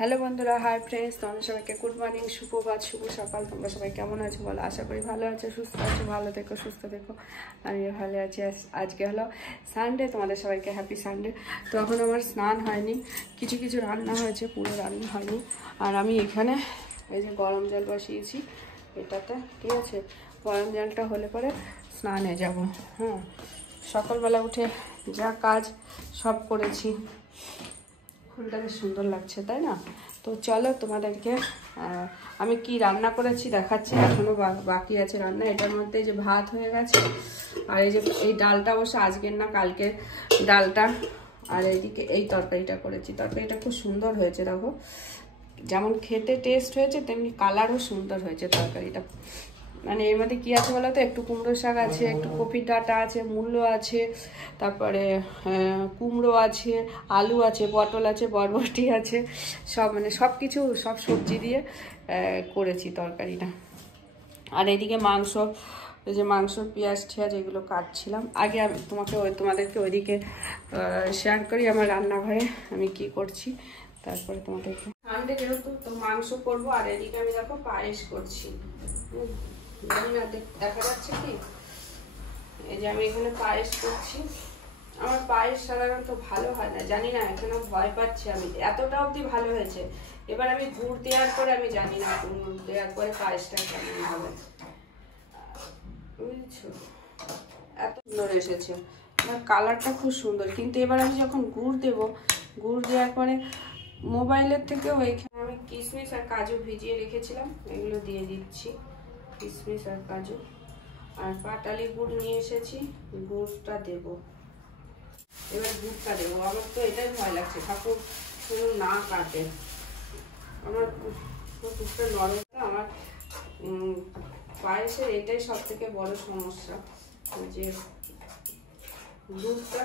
Hello বন্ধুরা, hi friends, তোমাদের সবাইকে গুড মর্নিং, সুপ্রভাত, শুভ সকাল। তোমরা সবাই কেমন আছো বলো? আশা করি ভালো আছো, সুস্থ আছো। ভালো থেকো, সুস্থ থেকো। আমিও ভালো আছি। আজকে হলো সানডে, তোমাদের সবাইকে হ্যাপি সানডে। তো এখন আমার স্নান হয়নি, কিছু কিছু রান্না হয়েছে, পুরো রান্না হয়নি। আর আমি এখানে এই যে গরম জল বসিয়েছি এটাতে, ঠিক আছে? গরম জলটা হলে পরে স্নানে যাব। হ্যাঁ, সকালবেলা উঠে যা কাজ সব করেছি। ফুলটা বেশ সুন্দর লাগছে, তাই না? তো চলো তোমাদেরকে আমি কি রান্না করেছি দেখাচ্ছি। এখনো বাকি আছে রান্না। এটার মধ্যে যে ভাত হয়ে গেছে, আর এই যে এই ডালটা অবশ্য আজকের না, কালকের ডালটা। আর এইদিকে এই তরকারিটা করেছি। তরকারিটা খুব সুন্দর হয়েছে, দেখো, যেমন খেতে টেস্ট হয়েছে তেমনি কালারও সুন্দর হয়েছে তরকারিটা। মানে এর মধ্যে কী আছে বলো তো? একটু কুমড়ো শাক আছে, একটু কপির ডাঁটা আছে, মূলো আছে, তারপরে কুমড়ো আছে, আলু আছে, পটল আছে, বরবটি আছে, সব মানে সব কিছু, সব সবজি দিয়ে করেছি তরকারিটা। আর এইদিকে মাংস, ওই যে মাংস, পেঁয়াজ টিয়াজ এগুলো কাটছিলাম। আগে আমি তোমাদেরকে ওইদিকে শেয়ার করি আমার রান্নাঘরে আমি কি করছি, তারপরে তোমাদেরকে। সানডে যেহেতু তো মাংস করবো। আর এদিকে আমি দেখো পায়েস করছি। জানি না দেখা যাচ্ছে কি, এই যে আমি এখানে পায়েস করছি। আমার পায়েস সাধারণত ভালো হয় না, জানি না, এখানে ভয় পাচ্ছি আমি। এতটা অবধি ভালো হয়েছে, এবার আমি গুড় দেওয়ার পরে আমি জানি না গুড় দেওয়ার পরে পায়েসটা কেমন হবে, বুঝছো? এত সুন্দর এসেছে, কালারটা খুব সুন্দর। কিন্তু এবার আমি যখন গুড় দেবো, গুড় দেওয়ার পরে মোবাইলের থেকেও এখানে আমি কিশমিশ আর কাজু ভিজিয়ে রেখেছিলাম, এগুলো দিয়ে দিচ্ছি। কিশমিশ আর কাজু, আর পাটালি গুড় নিয়ে এসেছি, গুড়টা দেব। এবার গুড়টা দেবো। আমার তো এটাই ভয় লাগছে, ঠাকুর কোনো না কাটে। আমার কুকুরটা নরম, আমার পায়েসের এটাই সব থেকে বড় সমস্যা, যে দুধটা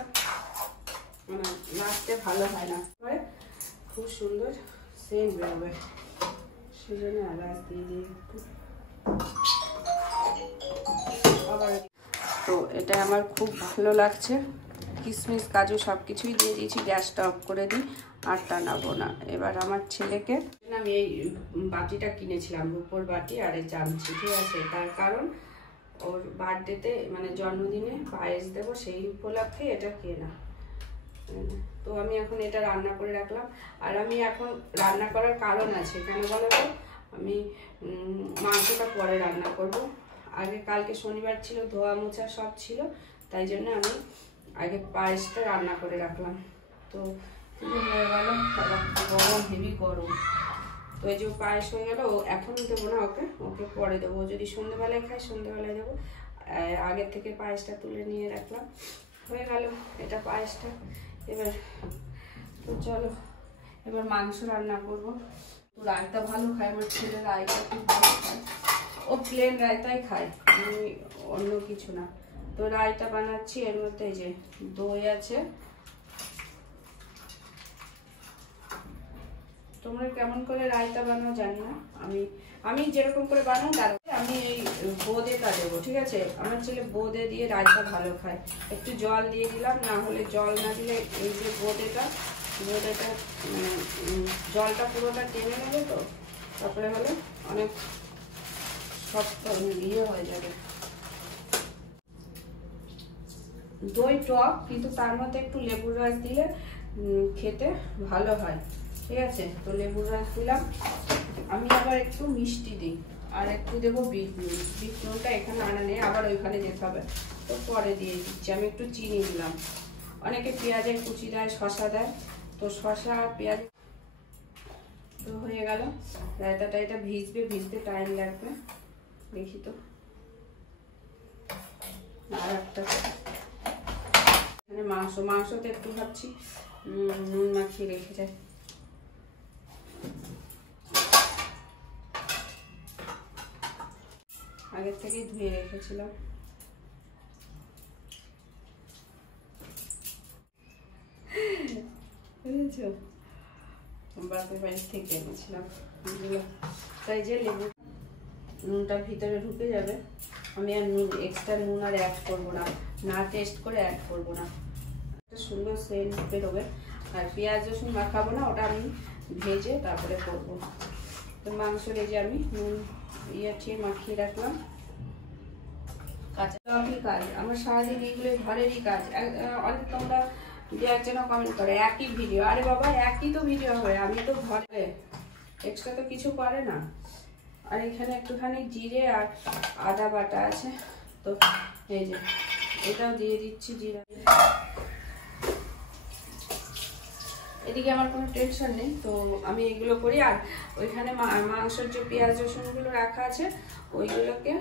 মানে নাচতে ভালো হয় না। খুব সুন্দর সেন্ট বেরোবে, সেজন্য এলাচ দিয়ে দিই একটু। আবার তো এটা আমার খুব ভালো লাগছে। কিশমিশ কাজু সব কিছুই দিয়ে দিয়েছি। গ্যাসটা অফ করে দিই, আর টানাবো না। এবার আমার ছেলেকে আমি এই বাটিটা কিনেছিলাম, রূপোর বাটি আর এই চামচি, ঠিক আছে? তার কারণ ওর বার্থডেতে মানে জন্মদিনে পায়েস দেবো, সেই উপলক্ষে এটা কেনা। তো আমি এখন এটা রান্না করে রাখলাম। আর আমি এখন রান্না করার কারণ আছে, কেন বলো তো? আমি মাংসটা পরে রান্না করব। আগে কালকে শনিবার ছিল, ধোয়া মোছা সব ছিল, তাই জন্য আমি আগে পায়েসটা রান্না করে রাখলাম। তো হয়ে গেল, গরম, হেভি গরম। তো এই যে পায়েস হয়ে গেল। ও এখন দেবো না, ওকে পরে দেবো। যদি সন্ধ্যেবেলায় খাই সন্ধ্যেবেলায় দেবো। আগের থেকে পায়েসটা তুলে নিয়ে রাখলাম। হয়ে গেল এটা পায়েসটা। এবার তো চলো, এবার মাংস রান্না করবো। তো রায়তা ভালো খায় আমার ছেলে, রায়তা খুব ভালো খায়। ও প্লেন রায়তাই খায়, অন্য কিছু না। তো রায়তা বানাচ্ছি। এর মধ্যে এই যে দই আছে। তোমরা কেমন করে রায়তা বানাও জানি না, আমি যেরকম করে বানাই তারপরে আমি এই বোঁদেটা দেবো, ঠিক আছে? আমার ছেলে বোঁদে দিয়ে রায়তা ভালো খায়। একটু জল দিয়ে দিলাম, না হলে জল না দিলে এই যে বোঁদেটা জলটা পুরোটা টেনে নেবে, তো তারপরে হলে অনেক শক্ত ইয়ে হয়ে যাবে। দই টক, কিন্তু তার মধ্যে একটু লেবুর রস দিলে খেতে ভালো হয়, ঠিক আছে? তো লেবুর রস দিলাম। আমি আবার একটু মিষ্টি দিই, আর একটু দেবো বিট নুন। বিট নুনটা এখানে আনা নেই, আবার ওইখানে যেতে হবে, তো পরে দিয়ে দিচ্ছি। আমি একটু চিনি দিলাম। অনেকে পেঁয়াজের কুচি দেয়, শশা দেয়, তো শশা আর পেঁয়াজ। তো হয়ে গেল রায়তাটা। এটা ভিজতে টাইম লাগবে, দেখি তো। আর একটা এখানে মাংসতে একটু ভাবছি নুন মাখিয়ে রেখে যায়। আগের থেকেই ধুয়ে রেখেছিলাম। বুঝেছো? বাপের বাড়ি থেকে এনেছিলাম, তাই যে লেবু নুনটা ভিতরে ঢুকে যাবে। আমি আর এক্সট্রা নুন আর অ্যাড করবো না, না টেস্ট করে অ্যাড করবো না। একটা সুন্দর সেন্ট বেরোবে। আর পেঁয়াজ রসুন মাখাবো না, ওটা আমি ভেজে তারপরে করবো। তো মাংস ভেজে আমি নুন মাখিয়ে রাখলাম। কাঁচা কাজ আমার সারাদিন এইগুলো ঘরেরই কাজ। অনেক তোমরা যে একজনও কমেন্ট করে একই ভিডিও, আরে বাবা একই তো ভিডিও হয়, আমি তো ঘরে এক্সট্রা তো কিছু করে না। আর এখানে একটুখানি জিরে আর আদা বাটা আছে, তো এই যে এটাও দিয়ে দিচ্ছি জিরা। এদিকে আমার কোনো টেনশন নেই, তো আমি এগুলো করি। আর ওইখানে মাংসের যে পেঁয়াজ রসুনগুলো রাখা আছে ওইগুলোকে